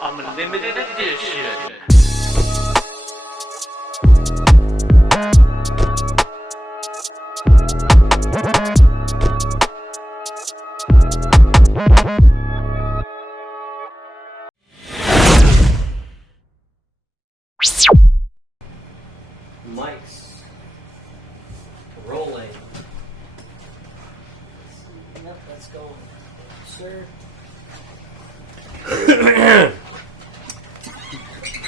Unlimited edition. Mics rolling. Yep, let's go, sir.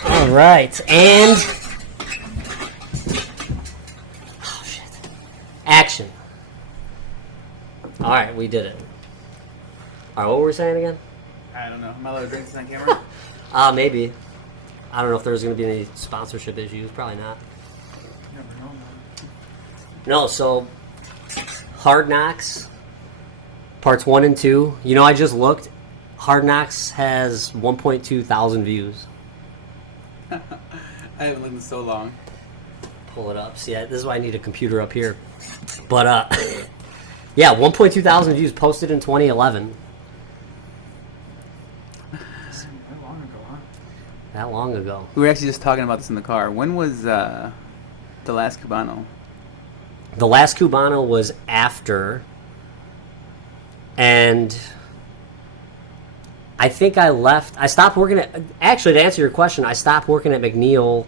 All right, and oh shit, action. All right, we did it. All right, what were we saying again? I don't know. Am I allowed to drink this on camera? Maybe. I don't know if there's going to be any sponsorship issues. Probably not. Never know, man. No, so Hard Knocks, parts 1 and 2. You know, I just looked. Hard Knocks has 1.2 thousand views. I haven't looked in so long. Pull it up. See, this is why I need a computer up here. But, yeah, 1.2 thousand views posted in 2011. That long ago, huh? That long ago. We were actually just talking about this in the car. When was the last Cubano? The last Cubano was after, and I think I left. I stopped working at. Actually, to answer your question, I stopped working at McNeil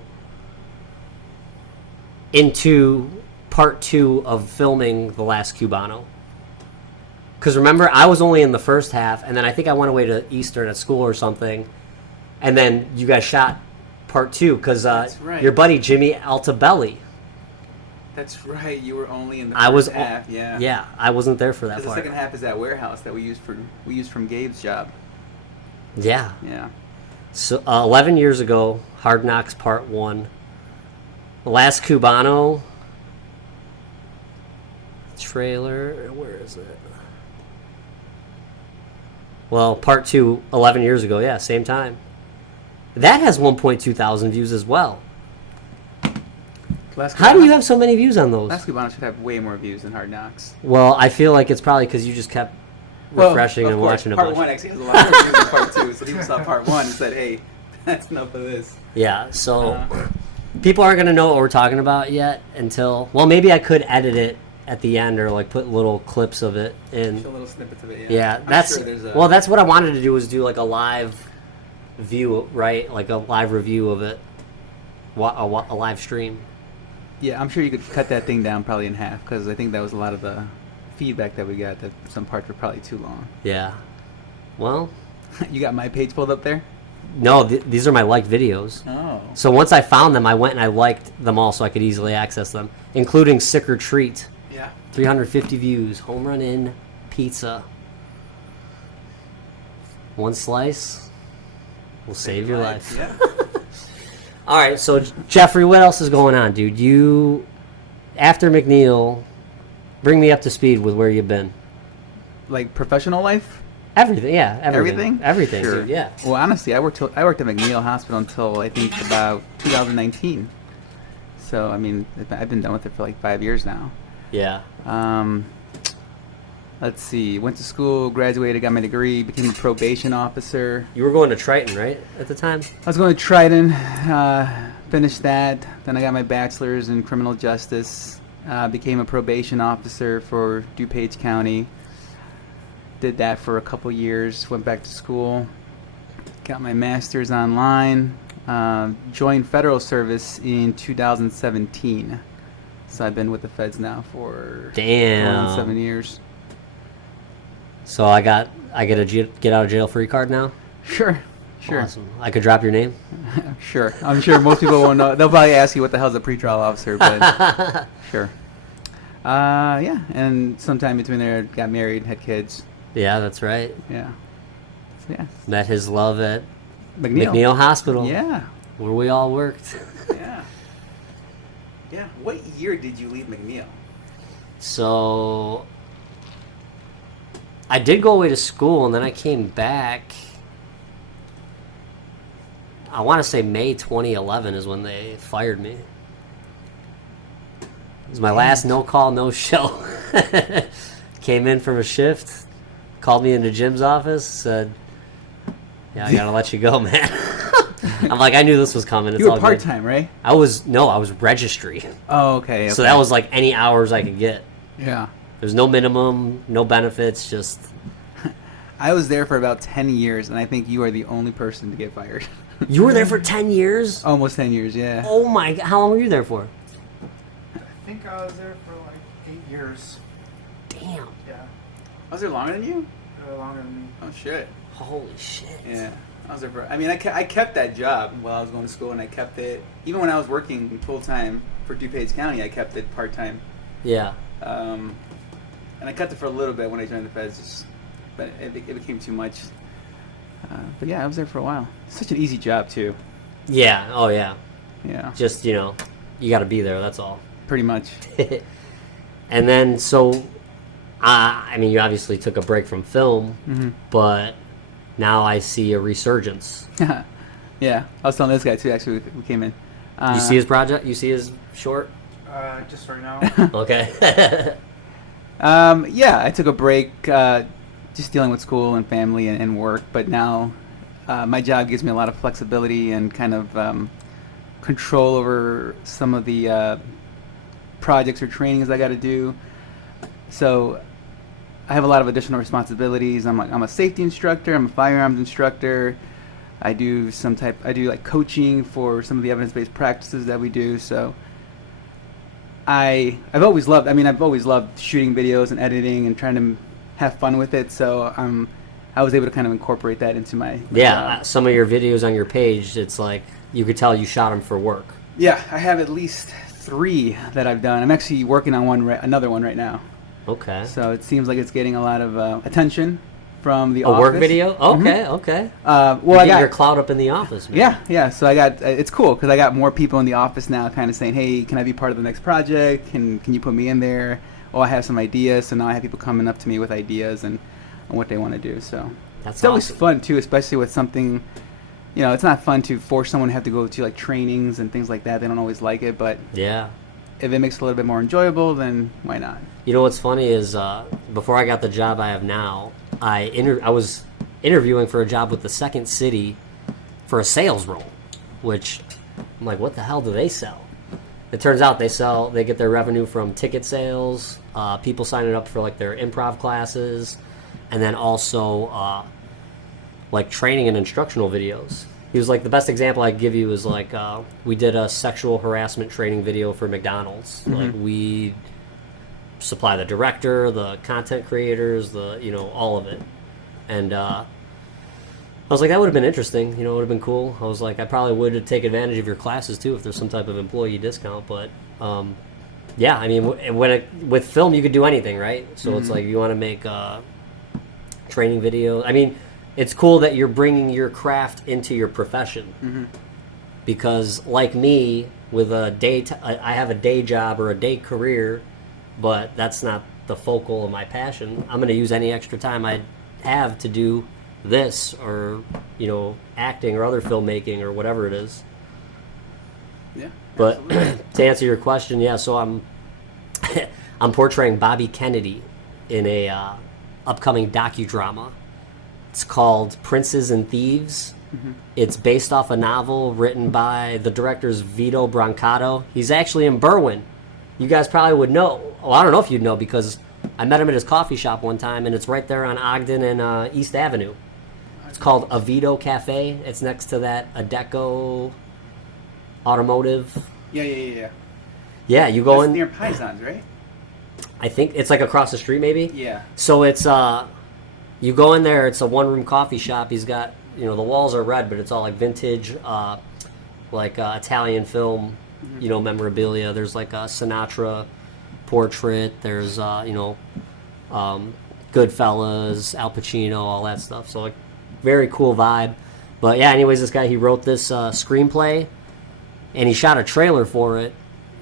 into part 2 of filming the last Cubano. Because remember, I was only in the first half, and then I think I went away to Eastern at school or something, and then you guys shot part 2 because right. Your buddy Jimmy Altabelli. That's right. You were only in the I was first half. Yeah. Yeah, I wasn't there for that Because the part. second half is that warehouse that we used from Gabe's job. Yeah. Yeah. So 11 years ago, Hard Knocks Part 1. The last Cubano trailer, where is it? Well, Part 2, 11 years ago, yeah, same time. That has 1.2 thousand views as well. How do you have so many views on those? Last Cubano should have way more views than Hard Knocks. Well, I feel like it's probably because you just kept refreshing and watching a bunch. Part 1 actually has a lot more views than Part 2, so people saw Part 1 and said, hey, that's enough of this. Yeah, so people aren't going to know what we're talking about yet until... Well, maybe I could edit it at the end or like put little clips of it in. Show little snippets of it, Yeah, that's... Sure there's Well, that's what I wanted to do, was do like a live view, right? Like a live review of it. A live stream. Yeah, I'm sure you could cut that thing down probably in half, because I think that was a lot of the feedback that we got, that some parts were probably too long. Yeah. Well... You got my page pulled up there? No, these are my liked videos. Oh. So once I found them, I went and I liked them all so I could easily access them, including Sick or Treat. Yeah. 350 views. Home Run In Pizza. One slice will save your life. Yeah. All right, so Jeffrey, what else is going on, dude? You, after McNeil, bring me up to speed with where you've been. Like professional life? Everything, yeah. Everything? Everything, Sure. dude, yeah. Well, honestly, I worked at McNeil Hospital until I think about 2019. So, I mean, I've been done with it for like 5 years now. Yeah. Let's see. Went to school, graduated, got my degree, became a probation officer. You were going to Triton, right, at the time? I was going to Triton, finished that. Then I got my bachelor's in criminal justice. Became a probation officer for DuPage County. Did that for a couple years. Went back to school. Got my master's online. Joined federal service in 2017. So I've been with the feds now for Damn. 7 years. So I get a get out of jail free card now? Sure. Awesome. I could drop your name? Sure. I'm sure most people won't know. They'll probably ask you what the hell's a pretrial officer, but sure. Yeah, and sometime between there, got married, had kids. Yeah, that's right. Yeah. So, yeah. Met his love at McNeil Hospital. Yeah. Where we all worked. Yeah. Yeah. What year did you leave McNeil? So I did go away to school, and then I came back. I want to say May 2011 is when they fired me. It was my last no call, no show. Came in from a shift, called me into Jim's office, said, Yeah, I gotta let you go, man. I'm like, I knew this was coming. It's You were all part good. time, right? I was registry. Oh, okay. So that was like any hours I could get. Yeah. There's no minimum, no benefits, just... I was there for about 10 years, and I think you are the only person to get fired. You were there for 10 years? Almost 10 years, yeah. Oh my God. How long were you there for? I think I was there for like 8 years. Damn. Yeah, Was there longer than you? longer than me. Oh, shit. Holy shit. Yeah. I was there for... I mean, I kept that job while I was going to school, and I kept it... Even when I was working full-time for DuPage County, I kept it part-time. Yeah. And I kept it for a little bit when I joined the feds, but it became too much. But yeah, I was there for a while. Such an easy job, too. Yeah. Oh, yeah. Yeah. Just, you know, you got to be there. That's all. Pretty much. And then, so, I mean, you obviously took a break from film, Mm-hmm. but now I see a resurgence. Yeah. I was telling this guy, too, actually, we came in. You see his project? You see his short? Just right now. Okay. Yeah, I took a break just dealing with school and family and work, but now my job gives me a lot of flexibility and kind of control over some of the projects or trainings I got to do. So I have a lot of additional responsibilities. I'm a safety instructor. I'm a firearms instructor. I do like coaching for some of the evidence-based practices that we do. So I've always loved shooting videos and editing and trying to have fun with it. So I was able to kind of incorporate that into my job. Some of your videos on your page, it's like you could tell you shot them for work. Yeah, I have at least 3 that I've done. I'm actually working on another one right now. Okay. So it seems like it's getting a lot of attention from the A office. work video? Okay, Mhm. okay. Well, You I get got your clout up in the office, man. yeah. So I got it's cool because I got more people in the office now, kind of saying, "Hey, can I be part of the next project? Can you put me in there?" Oh, I have some ideas, so now I have people coming up to me with ideas and what they want to do. So That's it's always awesome. fun too, especially with something. You know, it's not fun to force someone to have to go to like trainings and things like that. They don't always like it, but Yeah. if it makes it a little bit more enjoyable, then why not? You know what's funny is before I got the job I have now, I was interviewing for a job with the Second City for a sales role, which I'm like, what the hell do they sell? It turns out they get their revenue from ticket sales, people signing up for like their improv classes, and then also like training and instructional videos. He was like, the best example I could give you is like, we did a sexual harassment training video for McDonald's. Mm-hmm. Like we supply the director, the content creators, all of it. And I was like, that would have been interesting. It would have been cool. I was like, I probably would take advantage of your classes too if there's some type of employee discount. But yeah, I mean, with film, you could do anything, right? So it's like you want to make training videos. I mean, it's cool that you're bringing your craft into your profession. Because like me, with I have a day job or a day career, but that's not the focal of my passion. I'm going to use any extra time I have to do this or, acting or other filmmaking or whatever it is. Yeah. But to answer your question, yeah, so I'm portraying Bobby Kennedy in a upcoming docudrama. It's called Princes and Thieves. It's based off a novel written by the director's Vito Brancato. He's actually in Berwyn. You guys probably would know. Well, I don't know if you'd know because I met him at his coffee shop one time, and it's right there on Ogden and East Avenue. It's called Avito Cafe. It's next to that Adecco Automotive. Yeah. Yeah, you go That's in. near Pisons, right? I think it's like across the street, maybe. Yeah. So it's you go in there. It's a one-room coffee shop. He's got the walls are red, but it's all like vintage, like Italian film, memorabilia. There's like a Sinatra portrait. There's Goodfellas, Al Pacino, all that stuff. So like very cool vibe. But yeah, anyways, this guy he wrote this screenplay, and he shot a trailer for it.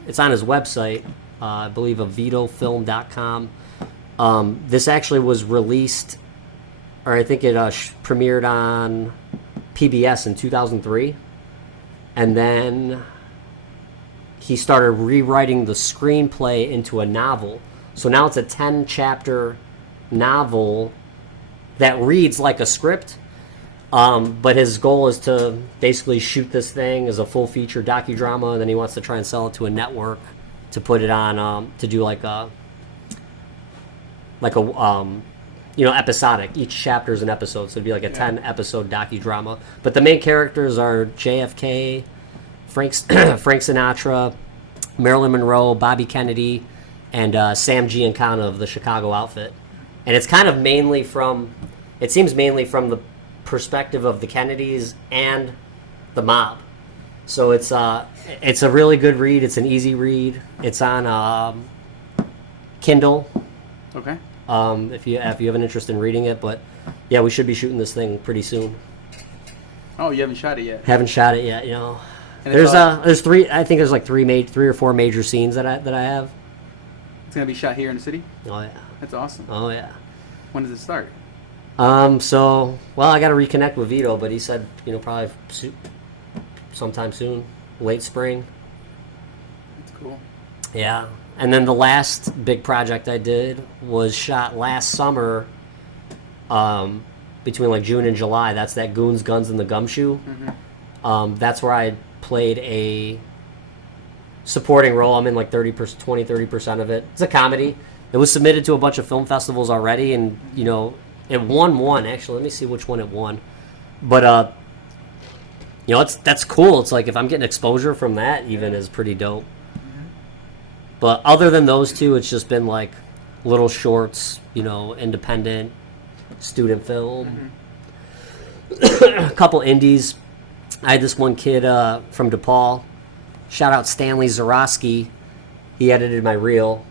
It's on his website. I believe avitofilm.com. This actually was released, or I think it premiered on PBS in 2003. And then he started rewriting the screenplay into a novel. So now it's a 10-chapter novel that reads like a script. But his goal is to basically shoot this thing as a full feature docudrama, and then he wants to try and sell it to a network to put it on, to do like a episodic. Each chapter is an episode, so it'd be like a 10 episode docudrama. But the main characters are JFK, Frank Sinatra, Marilyn Monroe, Bobby Kennedy, and Sam Giancana of the Chicago outfit. And it's kind of mainly from the perspective of the Kennedys and the mob. So it's a really good read. It's an easy read. It's on Kindle. Okay. If you have an interest in reading it, but yeah, we should be shooting this thing pretty soon. Oh, you haven't shot it yet? Haven't shot it yet, you know. And There's three. I think there's like three or four major scenes that I have. It's gonna be shot here in the city? Oh yeah. That's awesome. Oh yeah. When does it start? So I got to reconnect with Vito, but he said probably sometime soon, late spring. That's cool. Yeah. And then the last big project I did was shot last summer, between like June and July. That's that Goons, Guns, and the Gumshoe. Mm-hmm. That's where I played a supporting role. I'm in like 30% of it. It's a comedy. It was submitted to a bunch of film festivals already, and it won one. Actually, let me see which one it won. But that's cool. It's like if I'm getting exposure from that, even is pretty dope. But other than those two, it's just been like little shorts, independent student film. Mm-hmm. A couple indies. I had this one kid from DePaul. Shout out Stanley Zarowski. He edited my reel.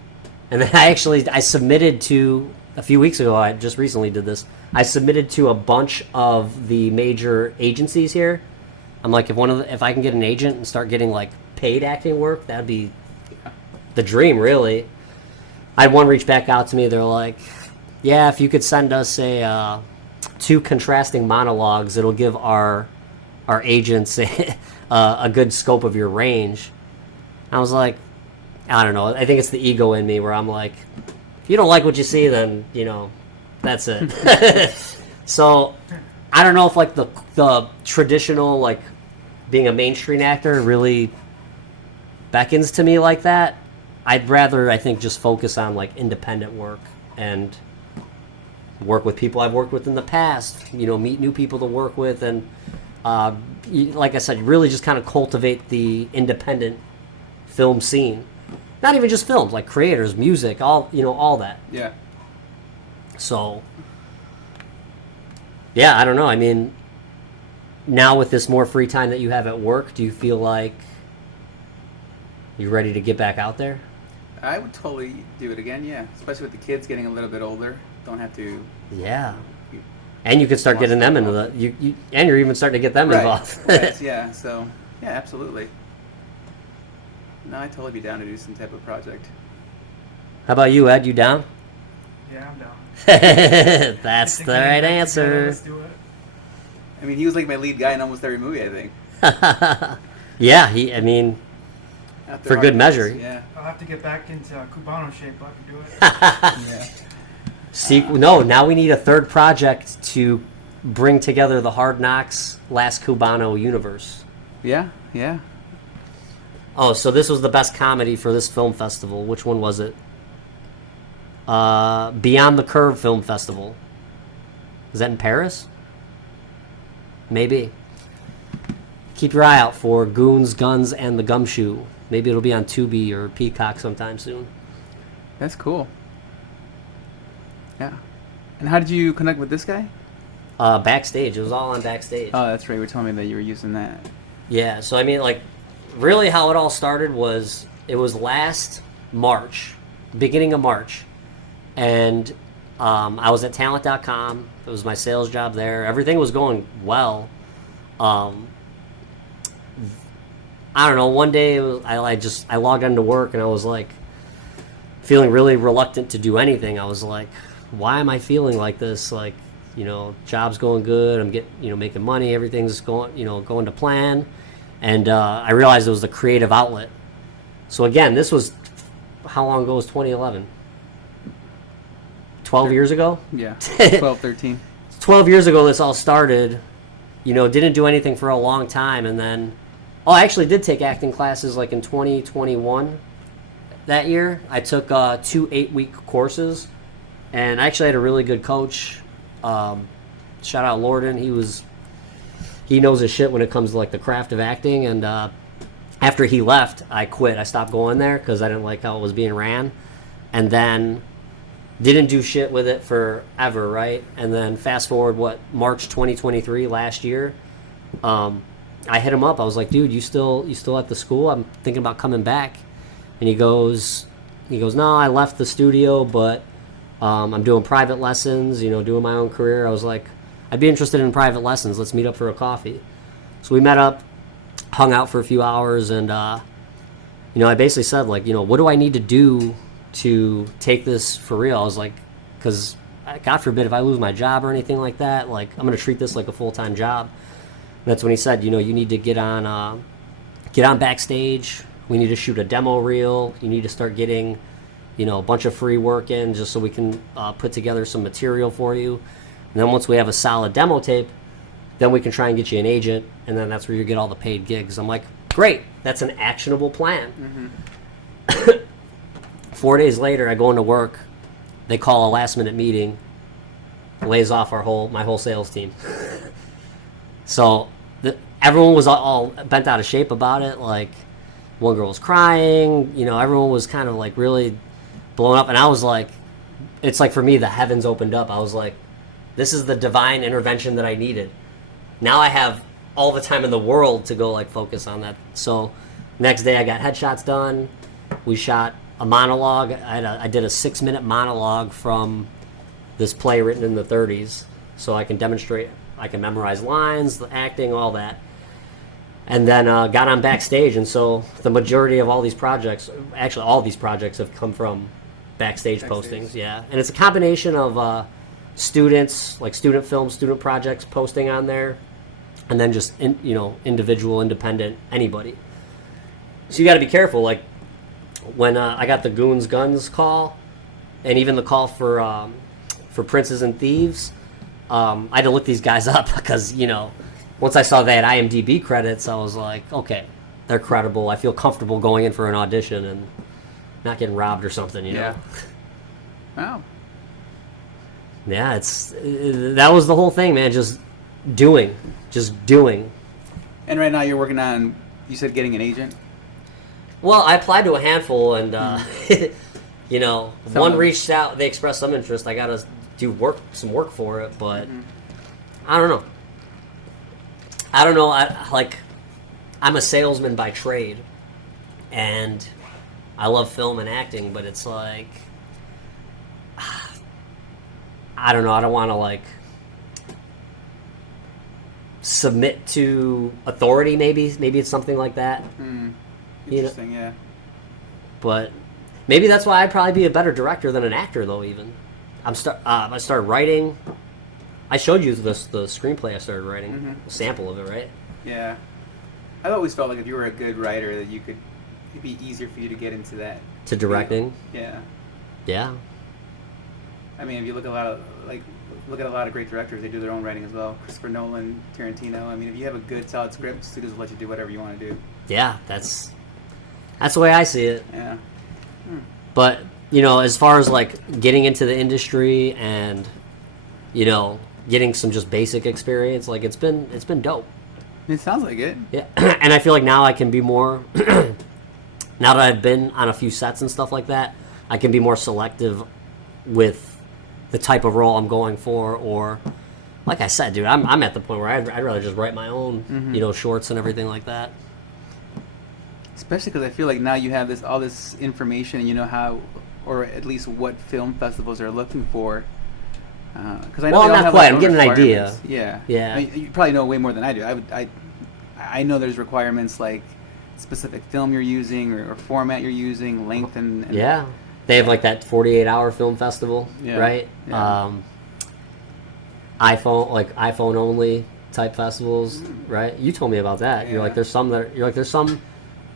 And then I submitted to, a few weeks ago, I just recently did this, I submitted to a bunch of the major agencies here. I'm like, if I can get an agent and start getting like paid acting work, that'd be the dream, really. I had one reach back out to me. They're like, yeah, if you could send us a 2 contrasting monologues, it'll give our agents a good scope of your range. I was like, I don't know. I think it's the ego in me where I'm like, if you don't like what you see, then that's it. So I don't know if like the traditional like being a mainstream actor really beckons to me like that. I'd rather, I think, just focus on like independent work and work with people I've worked with in the past. Meet new people to work with, and like I said, really just kind of cultivate the independent film scene. Not even just films, like creators, music, all that. Yeah. So, yeah, I don't know. I mean, now with this more free time that you have at work, do you feel like you're ready to get back out there? I would totally do it again, yeah. Especially with the kids getting a little bit older. Don't have to... Yeah. And you could start getting them into and you're even starting to get them involved. Right, yeah, so, yeah, absolutely. No, I'd totally be down to do some type of project. How about you, Ed? You down? Yeah, I'm down. That's the right answer. Let's do it. I mean, he was like my lead guy in almost every movie, I think. Yeah, After for good Arias, measure. Yeah. I'll have to get back into Cubano shape, but I can do it. Yeah. Now we need a third project to bring together the Hard Knocks Last Cubano universe. Yeah, yeah. Oh, so this was the best comedy for this film festival. Which one was it? Beyond the Curve Film Festival. Is that in Paris? Maybe. Keep your eye out for Goons, Guns, and the Gumshoe. Maybe it'll be on Tubi or Peacock sometime soon. That's cool. Yeah. And how did you connect with this guy? Backstage. It was all on Backstage. Oh, that's right. You were telling me that you were using that. Yeah, so I mean, like, really how it all started was, it was last March, beginning of March, and I was at talent.com. It was my sales job there. Everything was going well. I don't know, one day I logged into work and I was like feeling really reluctant to do anything. I was like, why am I feeling like this? Like, job's going good, I'm getting, making money, everything's going to plan. And I realized it was the creative outlet. So again, this was, how long ago was 2011? 12 years ago? Yeah. 12, 13. 12 years ago this all started. didn't do anything for a long time, and then, I actually did take acting classes like in 2021. That year, I took 2 8-week courses, and I actually had a really good coach. Shout out Lorden. He knows his shit when it comes to like the craft of acting. And after he left, I quit. I stopped going there because I didn't like how it was being ran, and then didn't do shit with it forever, right? And then fast forward, March 2023, last year, I hit him up. I was like, dude, you still at the school? I'm thinking about coming back. And he goes, no, I left the studio, but I'm doing private lessons, doing my own career. I was like, I'd be interested in private lessons. Let's meet up for a coffee. So we met up, hung out for a few hours, and I basically said, like, what do I need to do to take this for real? I was like, because God forbid if I lose my job or anything like that, like, I'm going to treat this like a full-time job. And that's when he said, you need to get on backstage. We need to shoot a demo reel. You need to start getting, a bunch of free work in just so we can put together some material for you. And then once we have a solid demo tape, then we can try and get you an agent, and then that's where you get all the paid gigs. I'm like, great, that's an actionable plan. 4 days later, I go into work. They call a last-minute meeting, lays off my whole sales team. So everyone was all bent out of shape about it. Like, one girl was crying. Everyone was kind of like really blown up. And I was like, it's like for me, the heavens opened up. I was like, this is the divine intervention that I needed. Now I have all the time in the world to go like focus on that. So next day I got headshots done. We shot a monologue. I did a 6-minute monologue from this play written in the 30s. So I can demonstrate, I can memorize lines, the acting, all that. And then got on backstage. And so the majority of all these projects, actually all these projects have come from backstage postings. Yeah. And it's a combination of students, like student films, student projects posting on there, and then just individual, independent, anybody. So you got to be careful. Like when I got the Goons Guns call, and even the call for Princes and Thieves, I had to look these guys up because once I saw they had IMDb credits, I was like, okay, they're credible. I feel comfortable going in for an audition and not getting robbed or something. Yeah. Wow. Yeah, that was the whole thing, man. Just doing. And right now you're working on, you said, getting an agent? Well, I applied to a handful, and one reached out. They expressed some interest. I got to do some work for it, but I don't know. I'm a salesman by trade, and I love film and acting, but it's like, I don't know. I don't want to submit to authority. Maybe it's something like that. Interesting, yeah. But maybe that's why I'd probably be a better director than an actor, though. Even I started writing. I showed you the screenplay I started writing, a sample of it, right? Yeah. I've always felt like if you were a good writer, that it'd be easier for you to get into that. To directing. Yeah. Yeah. I mean, if you look at a lot of great directors, they do their own writing as well. Christopher Nolan, Tarantino. I mean, if you have a good, solid script, studios will let you do whatever you want to do. Yeah, that's the way I see it. Yeah. But as far as getting into the industry and getting some just basic experience, it's been dope. It sounds like it. Yeah, and I feel like now I can be more. Now that I've been on a few sets and stuff like that, I can be more selective with the type of role I'm going for, or like I said, dude, I'm at the point where I'd rather just write my own, shorts and everything like that. Especially because I feel like now you have all this information, and you know how, or at least what film festivals are looking for. Because I know I'm not quite. I'm getting an idea. Yeah. Yeah. I mean, you probably know way more than I do. I know there's requirements like specific film you're using or format you're using, length and yeah. They have that 48-hour film festival, right? Yeah. iPhone only type festivals, right? You told me about that. Yeah. You're like there's some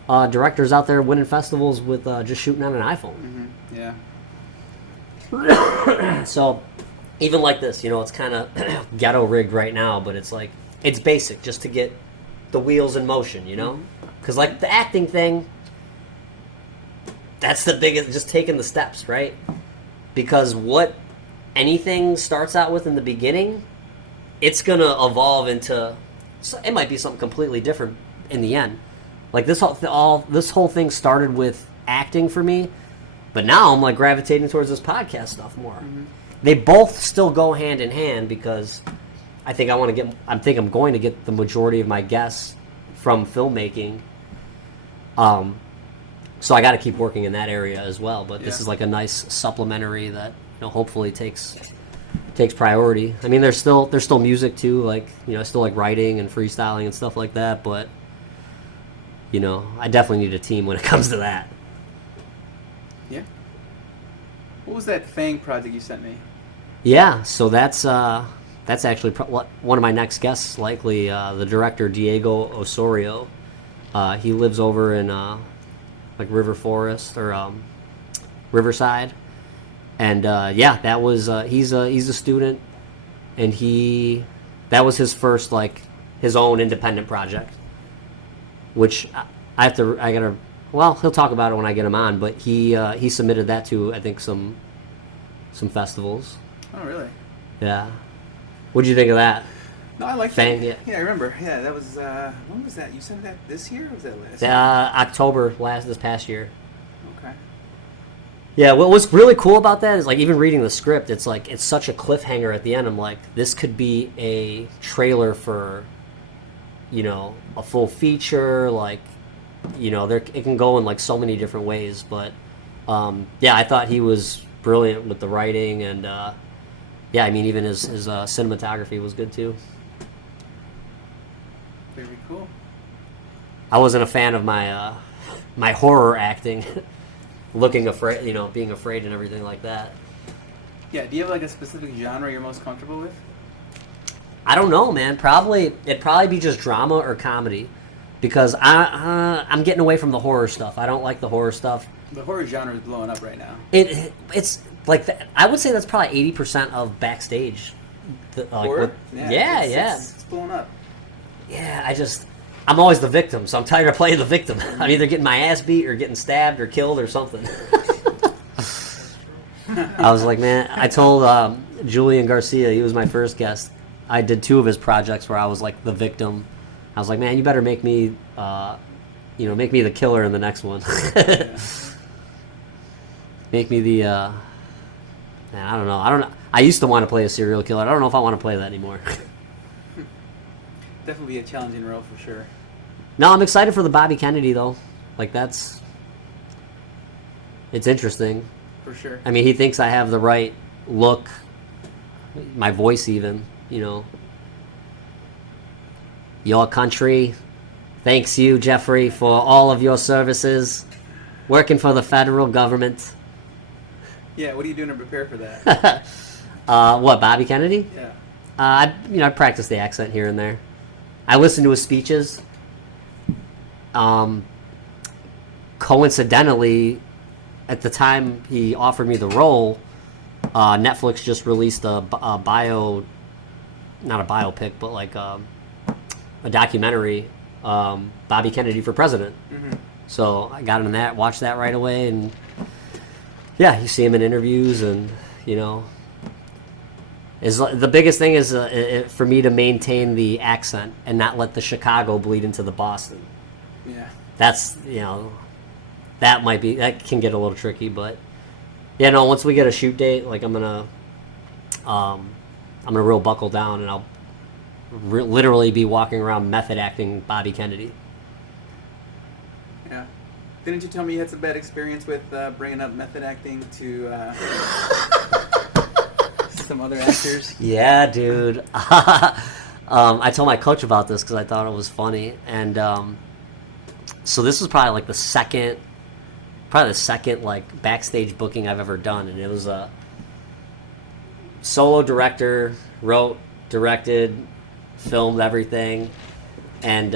directors out there winning festivals with just shooting on an iPhone. Yeah. So even like this, it's kind of ghetto rigged right now, but it's it's basic just to get the wheels in motion, you know? Because, like, the acting thing, that's the biggest, just taking the steps, right? Because what anything starts out with in the beginning, it's going to evolve into, it might be something completely different in the end. Like, this whole thing started with acting for me, but now I'm, like, gravitating towards this podcast stuff more. Mm-hmm. They both still go hand in hand because I think I'm going to get the majority of my guests from filmmaking. So I got to keep working in that area as well. But this is like a nice supplementary that hopefully takes priority. I mean, there's still music too, like I still like writing and freestyling and stuff like that. But I definitely need a team when it comes to that. Yeah. What was that Fang project you sent me? Yeah, so that's actually one of my next guests, likely the director Diego Osorio. He lives over in like River Forest or Riverside, and that was he's a student, and that was his first his own independent project, which he'll talk about it when I get him on, but he submitted that to I think some festivals. Oh, really? Yeah. What'd you think of that? No, I like Fang, that. Yeah, I remember. Yeah, that was, when was that? You sent that this year or was that last year? October this past year. Okay. Yeah, what was really cool about that is even reading the script, it's such a cliffhanger at the end. I'm like, this could be a trailer for, a full feature, it can go in so many different ways, but I thought he was brilliant with the writing, and I mean, even his cinematography was good too. Very cool. I wasn't a fan of my my horror acting, looking afraid, being afraid and everything like that. Yeah, do you have a specific genre you're most comfortable with? I don't know, man. It'd probably be just drama or comedy, because I'm getting away from the horror stuff. I don't like the horror stuff. The horror genre is blowing up right now. It's I would say that's probably 80% of backstage. Horror? It's blowing up. Yeah, I'm always the victim, so I'm tired of playing the victim. I'm either getting my ass beat or getting stabbed or killed or something. I was like, man, I told Julian Garcia, he was my first guest. I did 2 of his projects where I was the victim. I was like, man, you better make me, make me the killer in the next one. Make me the, I don't know. I used to want to play a serial killer. I don't know if I want to play that anymore. Definitely be a challenging role for sure. No, I'm excited for the Bobby Kennedy, though. It's interesting. For sure. I mean, he thinks I have the right look, my voice even, Your country thanks you, Jeffrey, for all of your services, working for the federal government. Yeah, what are you doing to prepare for that? What, Bobby Kennedy? Yeah. I practice the accent here and there. I listen to his speeches. Coincidentally, at the time he offered me the role, Netflix just released not a biopic, but a documentary, Bobby Kennedy for President. Mm-hmm. So I got in that, watched that right away, and yeah, you see him in interviews, and the biggest thing is for me to maintain the accent and not let the Chicago bleed into the Boston. Yeah, that's that can get a little tricky, but once we get a shoot date, I'm gonna real buckle down, and I'll literally be walking around method acting Bobby Kennedy. Yeah. Didn't you tell me you had some bad experience with bringing up method acting to some other actors? Yeah, dude. I told my coach about this because I thought it was funny, and so this was probably the second backstage booking I've ever done, and it was a solo director, wrote, directed, filmed everything, and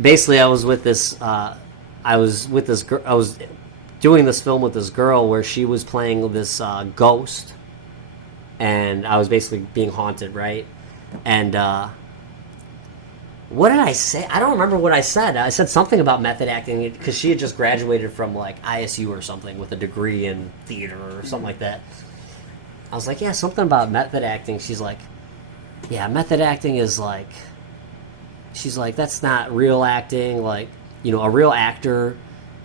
basically I was doing this film with this girl where she was playing this ghost, and I was basically being haunted, right? And what did I say? I don't remember what I said. I said something about method acting because she had just graduated from like ISU or something with a degree in theater or something like that. I was like, yeah, something about method acting. She's like, yeah, method acting is like, she's like, that's not real acting. Like, you know, a real actor,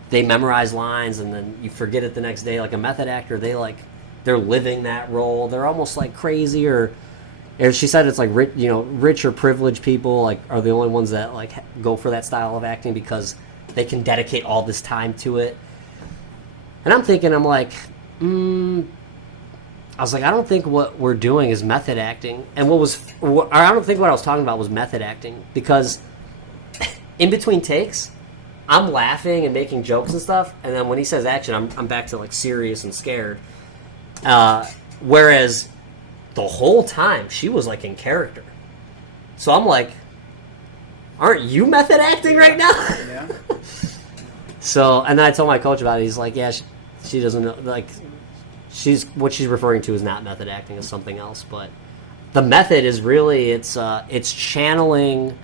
they memorize lines and then you forget it the next day. Like a method actor, they're living that role. They're almost like crazy, or she said it's like rich or privileged people like are the only ones that like go for that style of acting because they can dedicate all this time to it. And I'm thinking, I'm like, I was like, I don't think what we're doing is method acting. And I don't think what I was talking about was method acting, because in between takes, I'm laughing and making jokes and stuff, and then when he says action, I'm back to like serious and scared. Whereas the whole time she was like in character. So I'm like, aren't you method acting right now? Yeah. So, and then I told my coach about it. He's like, yeah, she doesn't know, like, what she's referring to is not method acting, it's something else. But the method is really, it's channeling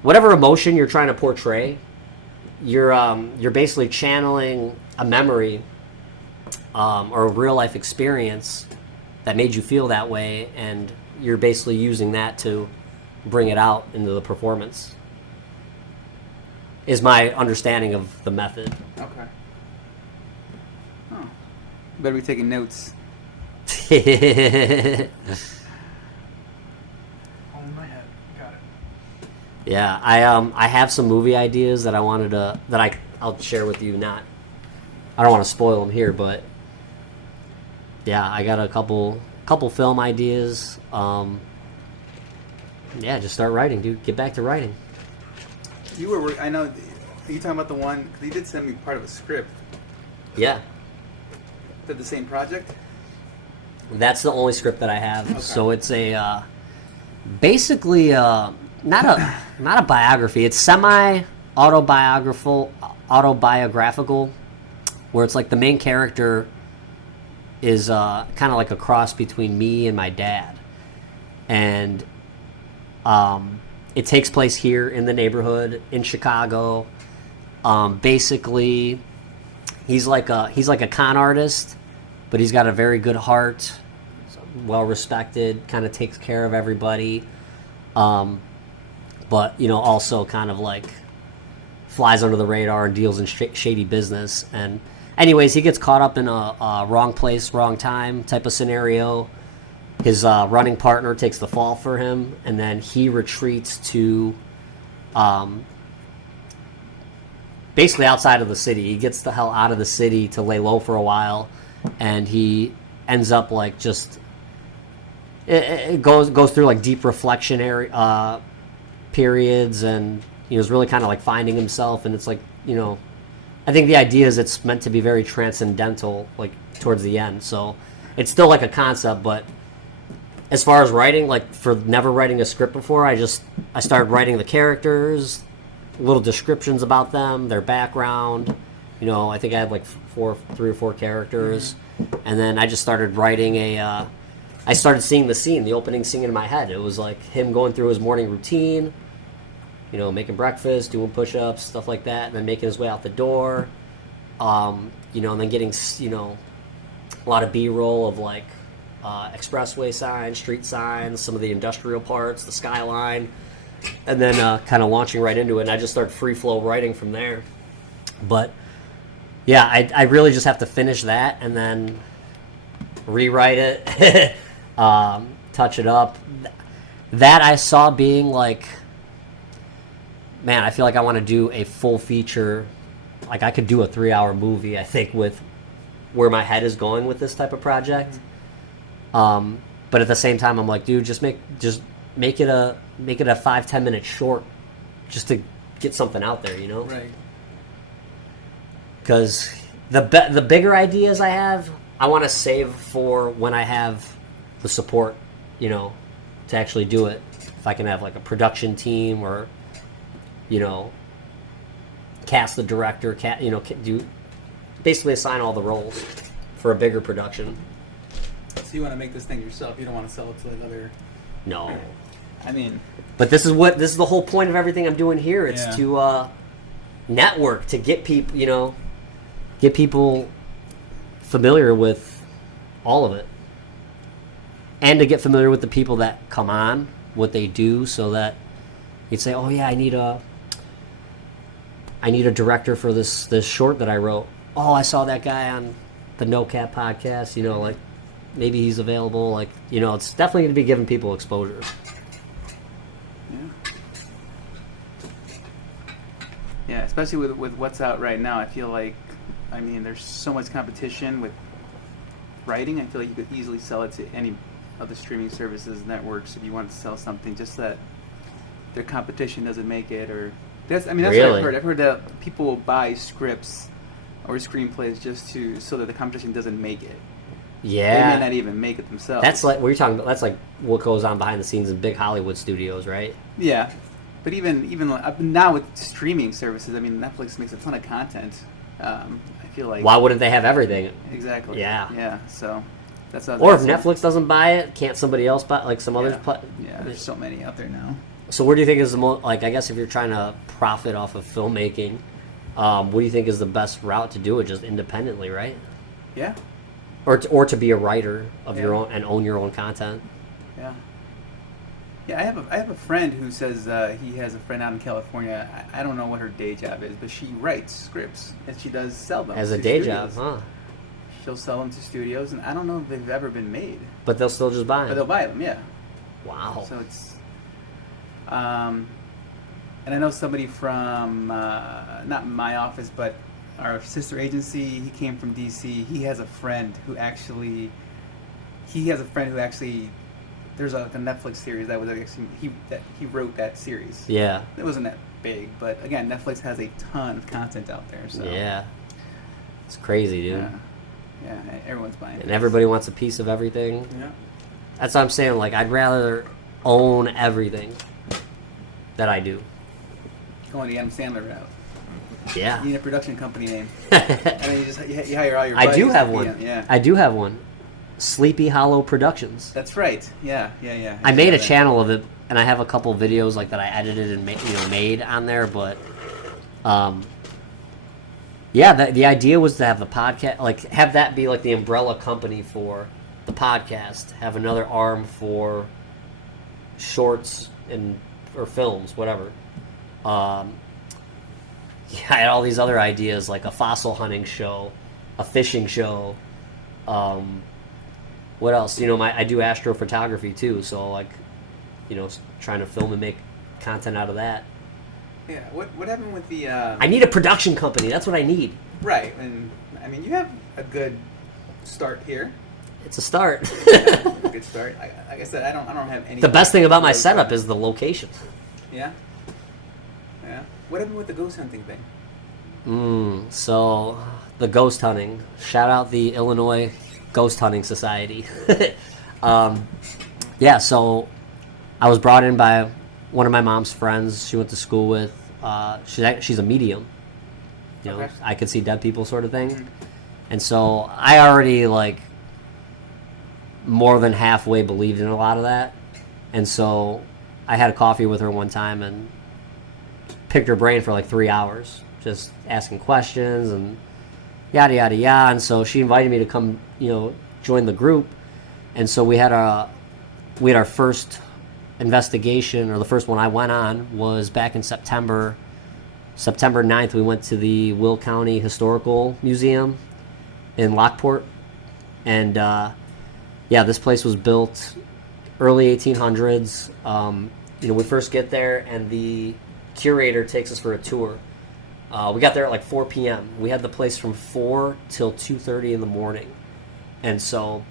whatever emotion you're trying to portray. You're basically channeling a memory or a real life experience that made you feel that way, and you're basically using that to bring it out into the performance, is my understanding of the method. Okay. Oh. Better be taking notes. All in my head. Got it. Yeah, I have some movie ideas that I'll share with you. I don't want to spoil them here, but yeah, I got a couple film ideas. Yeah, just start writing, dude. Get back to writing. I know, are you talking about the one, because you did send me part of a script. Yeah, Is that the same project? that's the only script that I have. Okay. So it's a basically not a biography. It's semi autobiographical, where it's like the main character is kind of like a cross between me and my dad, and it takes place here in the neighborhood in Chicago. Basically, he's like a con artist, but he's got a very good heart, well respected, kind of takes care of everybody, but also kind of like flies under the radar and deals in shady business. And anyways, he gets caught up in a wrong place, wrong time type of scenario. His running partner takes the fall for him, and then he retreats to basically outside of the city. He gets the hell out of the city to lay low for a while, and he ends up like just it goes through like deep reflection periods, and is really kind of like finding himself. And it's like, I think the idea is it's meant to be very transcendental, like towards the end. So it's still like a concept, but as far as writing, like for never writing a script before, I started writing the characters, little descriptions about them, their background. I think I had like 3 or 4 characters, and then I just started writing I started seeing the opening scene in my head. It was like him going through his morning routine, making breakfast, doing push-ups, stuff like that, and then making his way out the door, and then getting, a lot of B-roll of like expressway signs, street signs, some of the industrial parts, the skyline, and then kind of launching right into it. And I just started free flow writing from there. But yeah, I really just have to finish that and then rewrite it, touch it up. That I saw being like, man, I feel like I want to do a full feature. Like I could do a 3-hour movie, I think, with where my head is going with this type of project. But at the same time, I'm like, dude, just make it a 5-10 minute short, just to get something out there, Right. Because the bigger ideas I have, I want to save for when I have the support, to actually do it. If I can have like a production team, or cast the director, do basically assign all the roles for a bigger production. So you want to make this thing yourself? You don't want to sell it to like other... No, I mean, But this is the whole point of everything I'm doing here. It's Yeah. to network, to get people, get people familiar with all of it, and to get familiar with the people that come on, what they do, so that you'd say, oh yeah, I need a director for this short that I wrote. Oh, I saw that guy on the No Cap podcast. Like maybe he's available. Like it's definitely going to be giving people exposure. Yeah, especially with what's out right now. I feel like, there's so much competition with writing. I feel like you could easily sell it to any of the streaming services, networks, if you want to sell something, just that their competition doesn't make it. Or that's what Really? I've heard. I've heard that people will buy scripts or screenplays just so that the competition doesn't make it. Yeah, They may not even make it themselves. that's like what you're talking about. That's like what goes on behind the scenes in big Hollywood studios, right? Yeah, but even now with streaming services, Netflix makes a ton of content. I feel like Why wouldn't they have everything? exactly. Yeah. Yeah. So that's what I Or was if saying. Netflix doesn't buy it, can't somebody else buy? Like some others. Yeah, there's so many out there now. So where do you think is the most? Like, I guess if you're trying to profit off of filmmaking, what do you think is the best route to do it? Just independently, right? Yeah. Or to be a writer of your Yeah. own and own your own content. Yeah. Yeah, I have a friend who says he has a friend out in California. I don't know what her day job is, but she writes scripts and she does sell them As a to day studios. job, huh? She'll sell them to studios, and I don't know if they've ever been made, But they'll still just buy but them. they'll buy them. Yeah. Wow. So it's, and I know somebody from not my office, but our sister agency. He came from DC. He has a friend who actually. There's a Netflix series that was actually he wrote that series. Yeah. It wasn't that big, but again, Netflix has a ton of content out there. So Yeah. It's crazy, dude. yeah, everyone's buying it. And everybody wants a piece of everything. Yeah. That's what I'm saying. Like, I'd rather own everything that I do. Going the Adam Sandler route. Yeah. You need a production company name. You hire all your I buddies do have to be one. on- Yeah. I do have one. Sleepy Hollow Productions. That's right. Yeah. I made a that. channel of it, and I have a couple videos like that I edited and made on there. But, yeah, the idea was to have the podcast, like have that be like the umbrella company for the podcast. Have another arm for shorts or films, whatever. Yeah, I had all these other ideas like a fossil hunting show, a fishing show. What else? I do astrophotography too, so like, trying to film and make content out of that. Yeah. What happened with the? I need a production company. That's what I need. Right, and you have a good start here. It's a start. A good start. Like I said, I don't have any. The best thing about my setup is the location. Yeah. Yeah. What happened with the ghost hunting thing? So the ghost hunting. Shout out the Illinois Ghost Hunting Society. Yeah, so I was brought in by one of my mom's friends. She went to school with. She's a medium. Okay. I could see dead people, sort of thing. And so I already more than halfway believed in a lot of that. And so I had a coffee with her one time and picked her brain for 3 hours, just asking questions and yada yada yada. And so she invited me to come, join the group. And so we had our first investigation, or the first one I went on was back in September 9th. We went to the Will County Historical Museum in Lockport, and this place was built early 1800s. We first get there, and the curator takes us for a tour. We got there at 4 p.m. We had the place from 4 till 2:30 in the morning, and so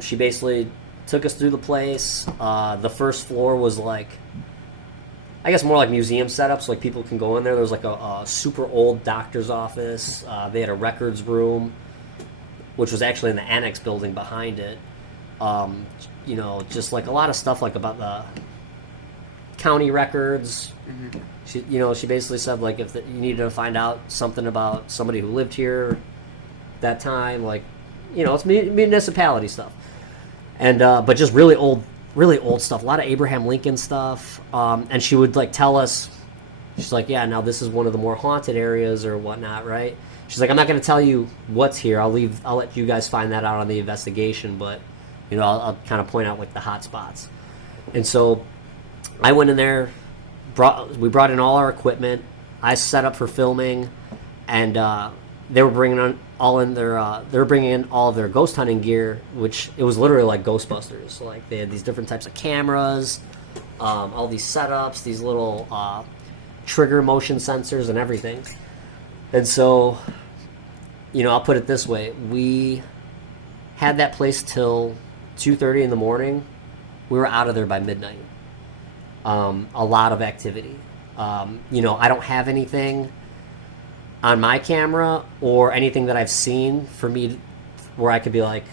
she basically took us through the place. The first floor was I guess more like museum setups, so people can go in there. There was a super old doctor's office. They had a records room, which was actually in the annex building behind it. Just a lot of stuff about the county records. Mm-hmm. She basically said if you needed to find out something about somebody who lived here that time, it's municipality stuff. And but just really old really old stuff, a lot of Abraham Lincoln stuff. And she would like tell us, she's like, yeah, now this is one of the more haunted areas or whatnot, right? She's like, I'm not going to tell you what's here. I'll let you guys find that out on the investigation, but I'll kind of point out like the hot spots. And so I went in there, we brought in all our equipment. I set up for filming, and they were bringing in all of their ghost hunting gear, which it was literally like Ghostbusters. Like they had these different types of cameras, all these setups, these little trigger motion sensors and everything. And so, I'll put it this way: we had that place till 2:30 in the morning. We were out of there by midnight. A lot of activity. I don't have anything on my camera or anything that I've seen for me where I could be like,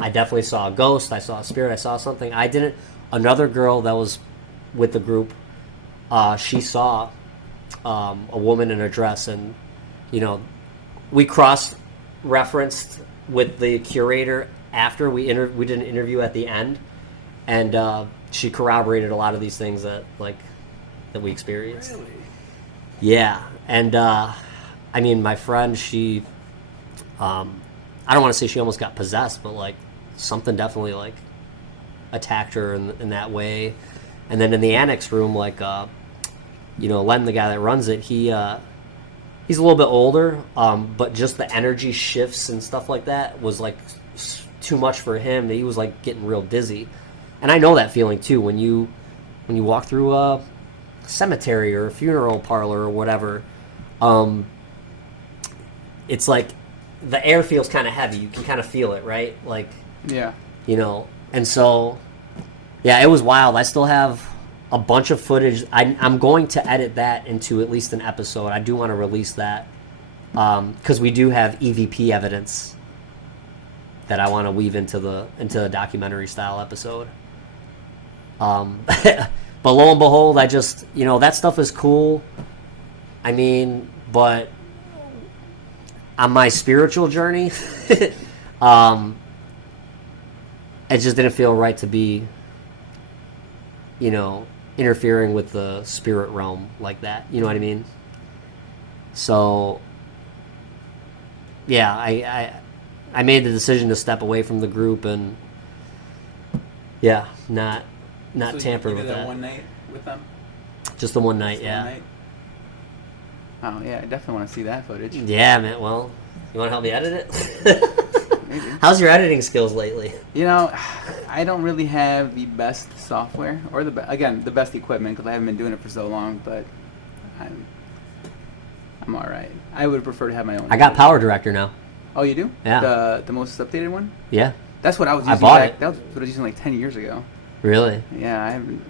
I definitely saw a ghost, I saw a spirit, I saw something. I didn't. Another girl that was with the group, she saw a woman in a dress, and we cross-referenced with the curator after we did an interview at the end, and she corroborated a lot of these things that we experienced. Really? Yeah, and my friend, she, I don't want to say she almost got possessed, but like something definitely like attacked her in that way. And then in the annex room, Len, the guy that runs it, he's a little bit older, but just the energy shifts and stuff like that was like too much for him. He was like getting real dizzy. And I know that feeling too when you walk through a cemetery or a funeral parlor or whatever. It's like the air feels kind of heavy. You can kind of feel it, right? Like, yeah, And so, yeah, it was wild. I still have a bunch of footage. I'm going to edit that into at least an episode. I do want to release that because we do have EVP evidence that I want to weave into a documentary style episode. But lo and behold, I just, that stuff is cool. But on my spiritual journey, it just didn't feel right to be, interfering with the spirit realm like that. You know what I mean? So, yeah, I made the decision to step away from the group and, yeah, not so tamper you with did that. One night with them? Just the one night, Just yeah. one night? Oh yeah, I definitely want to see that footage. Yeah, man. Well, you want to help me edit it? Maybe. How's your editing skills lately? I don't really have the best software or the best equipment because I haven't been doing it for so long. But I'm all right. I would prefer to have my own. I got Power Director now. Oh, you do? Yeah. The most updated one? Yeah. That's what I was using. I bought it. That was what I was using like 10 years ago. Really? Yeah, I haven't.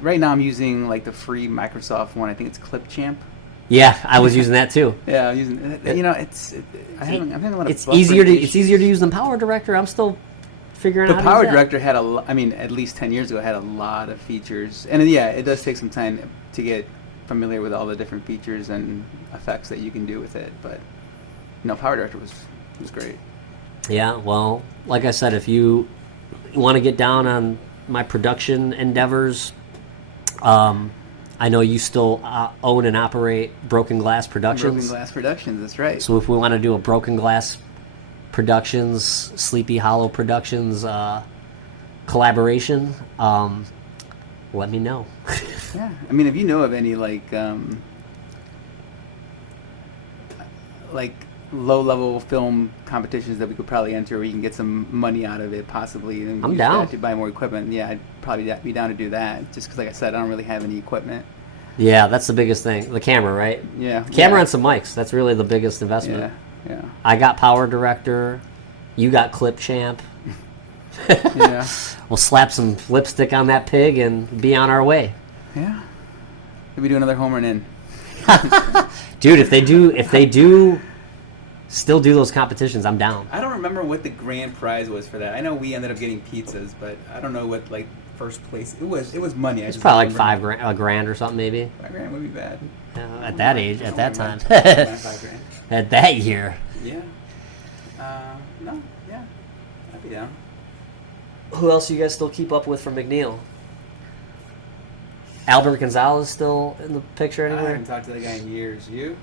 Right now I'm using like the free Microsoft one. I think it's Clipchamp. Yeah, I was using that too. Yeah, I'm using. I'm having a lot of. It's easier to use than Power Director. I'm still figuring out. The Power Director had at least 10 years ago had a lot of features, and yeah, it does take some time to get familiar with all the different features and effects that you can do with it. But Power Director was great. Yeah, well, like I said, if you want to get down on my production endeavors, I know you still own and operate Broken Glass Productions. Broken Glass Productions, that's right. So if we want to do a Broken Glass Productions, Sleepy Hollow Productions collaboration, let me know. Yeah, if you know of any like low-level film competitions that we could probably enter where you can get some money out of it, possibly. And I'm use down. that to buy more equipment. Yeah, I'd probably be down to do that, just because, like I said, I don't really have any equipment. Yeah, that's the biggest thing. The camera, right? Yeah. Camera and some mics. That's really the biggest investment. Yeah. I got Power Director. You got Clipchamp. Yeah. We'll slap some lipstick on that pig and be on our way. Yeah. Maybe do another home run in. Dude, if they do still do those competitions, I'm down. I don't remember what the grand prize was for that. I know we ended up getting pizzas, but I don't know what first place. It was money. It's probably like $5 grand or something, maybe. $5,000 would be bad. At that age, at that time. $5,000. At that year. Yeah. No. Yeah. I'd be down. Who else do you guys still keep up with from McNeil? Albert Gonzalez still in the picture I anywhere? haven't talked to that guy in years. You?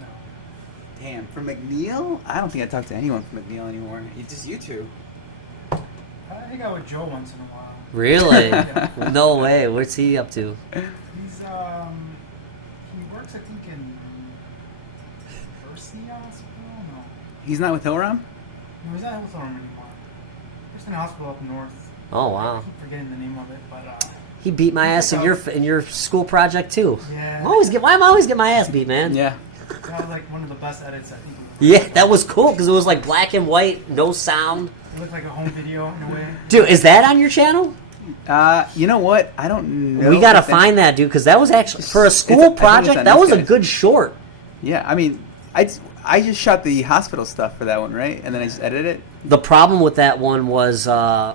No. Damn, from McNeil? I don't think I talk to anyone from McNeil anymore. It's just you two. I hang out with Joe once in a while. Really? Yeah. No way. What's he up to? He's he works I think in Mercy Hospital. No, He's not with Hillram? no, he's not with Hillram anymore. There's an hospital up north. Oh I wow. keep forgetting the name of it, but He beat my ass in your school project too. yeah, Why am I always get my ass beat, man? Yeah. that was like one of the best edits I think. Yeah, that was cool because it was like black and white, no sound. It looked like a home video in a way. Dude, is that on your channel? You know what? I don't know. We gotta if that's- find that, dude, because that was actually for a I school think it's project. on That this was a guy's. good short. Yeah, I mean, I just shot the hospital stuff for that one, right? And then I just edited it. The problem with that one was Diaz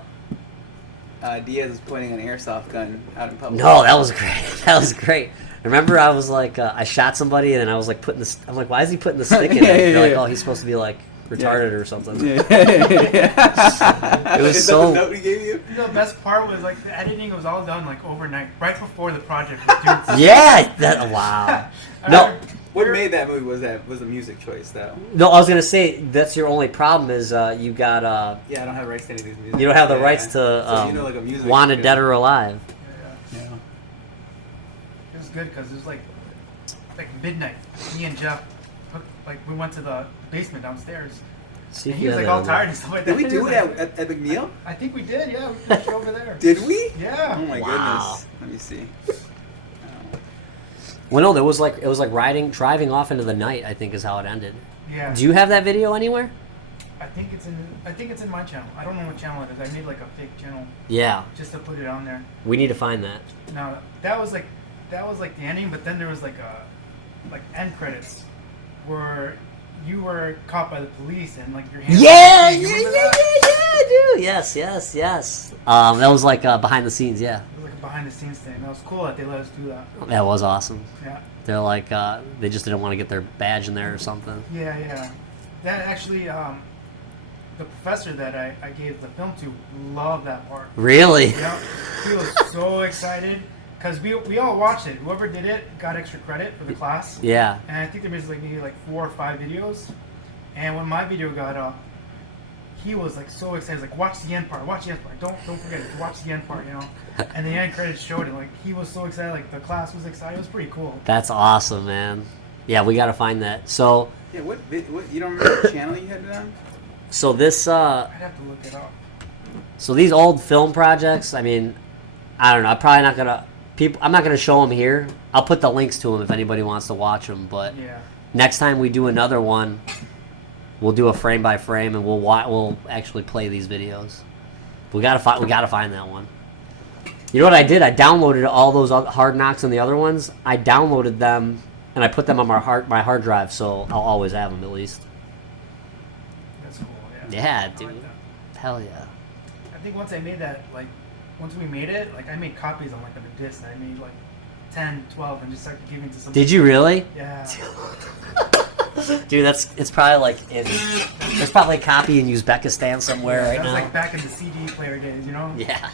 was pointing an airsoft gun out in public. no, that was great. That was great. Remember, I was like, I shot somebody, and then I was like putting this. I'm like, why is he putting the stick in Yeah, it? yeah, They're like, yeah. oh, he's supposed to be like retarded or something. Yeah. It was Is so- that the note he gave you? The best part was like the editing was all done like overnight, right before the project was due. Yeah, that wow. I No. remember What we were- made that movie was the music choice though. No, I was gonna say that's your only problem is you got Yeah, I don't have rights to any of these music. you don't have the Yeah. rights to So, you know, like a music Wanted video. Dead or Alive. Yeah, Yeah. it was good because it was like midnight. Me and Jeff, we went to the basement downstairs. See And if he you was like had all it. tired and stuff like that. Did we And do he it was like- at McNeil? I think we did. Yeah, we finished over there. Did we? Yeah. Oh my Wow. goodness. Let me see. Well, no, it was like driving off into the night. I think is how it ended. Yeah. Do you have that video anywhere? I think it's in my channel. I don't know what channel it is. I made like a fake channel Yeah, just to put it on there. we need to find that. Now that was like the ending, but then there was like end credits where you were caught by the police and like your hands. Yeah, You yeah, remember yeah, that? yeah, dude. Yes. That was like behind the scenes. Yeah, It was like a behind the scenes thing. That was cool that they let us do that. that was awesome. Yeah. They're like they just didn't want to get their badge in there or something. Yeah. That actually, the professor that I gave the film to loved that part. Really? Yeah, he was so excited because we all watched it. Whoever did it got extra credit for the class. Yeah. And I think there was like maybe like 4 or 5 videos. And when my video got up, he was like so excited. He was like, watch the end part. Don't forget it. Watch the end part, you know. And the end credits showed it. Like he was so excited. Like the class was excited. It was pretty cool. That's awesome, man. Yeah, we got to find that. So Yeah, what you don't remember what channel you had it on? so this I'd have to look it up. so these old film projects, I mean, I don't know. I'm not gonna show them here. I'll put the links to them if anybody wants to watch them. But Yeah. next time we do another one, we'll do a frame by frame and we'll actually play these videos. We gotta find that one. You know what I did? I downloaded all those Hard Knocks and the other ones. I downloaded them and I put them on my hard drive, so I'll always have them at least. That's cool. Yeah. Yeah, I dude. like that. Hell yeah. I think once I made that, like, once we made it, like, I made copies on, like, on a disc. I made, like, 10, 12, and just started giving to some. Did you really? Yeah. Dude, it's probably like there's probably a copy in Uzbekistan somewhere right that was, now. like, back in the CD player days, you know? Yeah,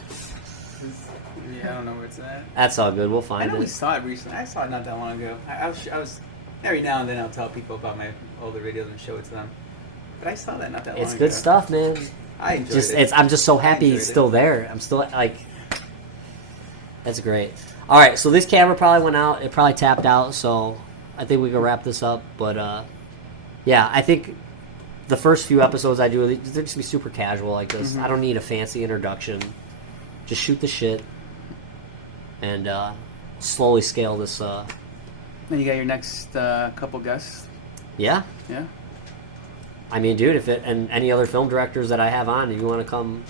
Yeah, I don't know where it's at. that's all good. We'll I find know we it. saw it recently. I saw it not that long ago. I was every now and then I'll tell people about my older videos and show it to them. But I saw that not that long It's ago. good stuff, man. I enjoyed it. I'm just so happy enjoyed it's it. still there. I'm still like, that's great. All right, so this camera probably went out. It probably tapped out. So I think we can wrap this up. But yeah, I think the first few episodes I do, they're just be super casual like this. Mm-hmm. I don't need a fancy introduction. Just shoot the shit and slowly scale this. Then you got your next couple guests. Yeah. Yeah. I mean, dude, and any other film directors that I have on, if you want to come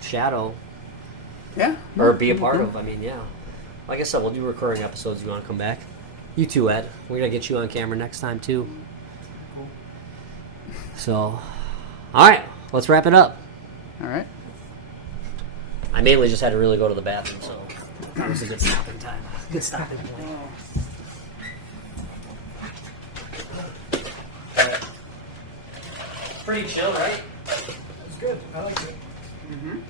shadow Yeah. or be a part of, I mean, yeah. Like I said, we'll do recurring episodes if you want to come back. You too, Ed. We're going to get you on camera next time, too. Cool. So, all right, let's wrap it up. All right. I mainly just had to really go to the bathroom, so that was a good stopping time. Good stopping point. Pretty chill, right? It's good. I like it. Mm-hmm.